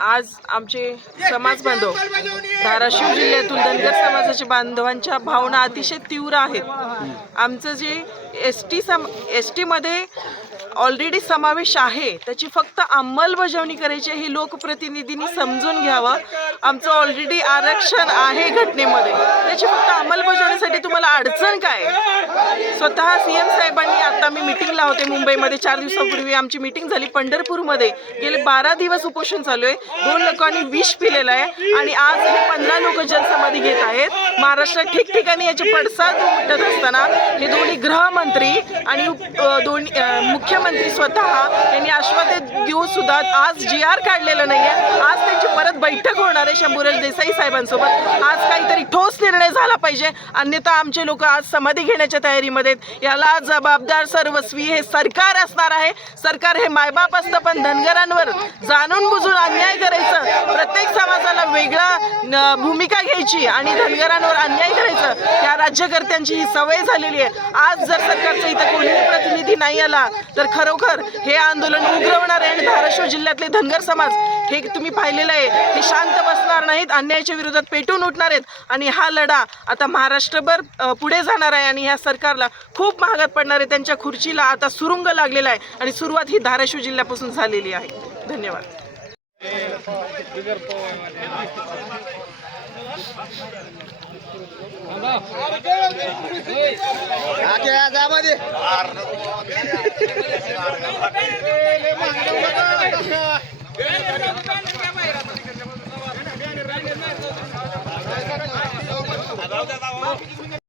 आज आमचे समाज बांधव धाराशिव जिल्ह्यातून धनगर समाजाच्या बांधवांच्या भावना अतिशय तीव्र आहेत. आमचं जे एस टी सम एस टीमध्ये ऑलरेडी समावेश आहे. त्याची फक्त अंमलबजावणी करायची आहे, हे लोकप्रतिनिधींनी समजून घ्यावं. आमचं ऑलरेडी आरक्षण आहे घटनेमध्ये. त्याची फक्त अंमलबजावणीसाठी तुम्हाला अडचण काय? स्वतः सी एम साहेबांनी आता मी मिटिंगला होते मुंबईमध्ये. चार दिवसापूर्वी आमची मिटिंग झाली पंढरपूरमध्ये. गेले बारा दिवस उपोषण चालू आहे. दोन लोकांनी विष पिलेलं आहे. आणि आज हे पंधरा लोक जनसमाधी घेत आहेत. महाराष्ट्रात ठिकठिकाणी याचे पडसाद उमटत असताना हे दोन्ही गृहमंत्री आणि दोन्ही मुख्यमंत्री स्वतः यांनी आश्वासन देऊन सुद्धा आज जी आर काढलेलं नाहीये. आज त्यांची परत बैठक होणार आहे शंभूराज देसाई साहेबांसोबत. आज काहीतरी निर्णय झाला पाहिजे. अन्यथा आमचे लोक आज समाधी घेण्याच्या तयारीमध्ये याला जबाबदार सर्वस्वी हे सरकार असणार आहे. सरकार हे मायबाप असतं पण धनगरांवर जाणून बुजून अन्याय करायचं. प्रत्येक समाजाला वेगळा भूमिका घ्यायची आणि धनगरांवर अन्याय करायचं. या राज्यकर्त्यांची ही सवय झालेली आहे. आज जर सरकारचा इथं कोणीही प्रतिनिधी नाही आला तर खरोखर हे आंदोलन उग्र होणार आहे. आणि धाराशिव जिल्ह्यातले धनगर समाज हे तुम्ही पाहिलेलं आहे. हे शांत बसणार नाहीत. अन्यायाच्या विरोधात पेटून उठणार आहेत. आणि हा लढा आता महाराष्ट्रभर पुढे जाणार आहे आणि ह्या सरकारला खूप महागात पडणार आहे. त्यांच्या खुर्चीला आता सुरुंग लागलेला आहे आणि सुरुवात ही धाराशिव जिल्ह्यापासून झालेली आहे. धन्यवाद. Udah.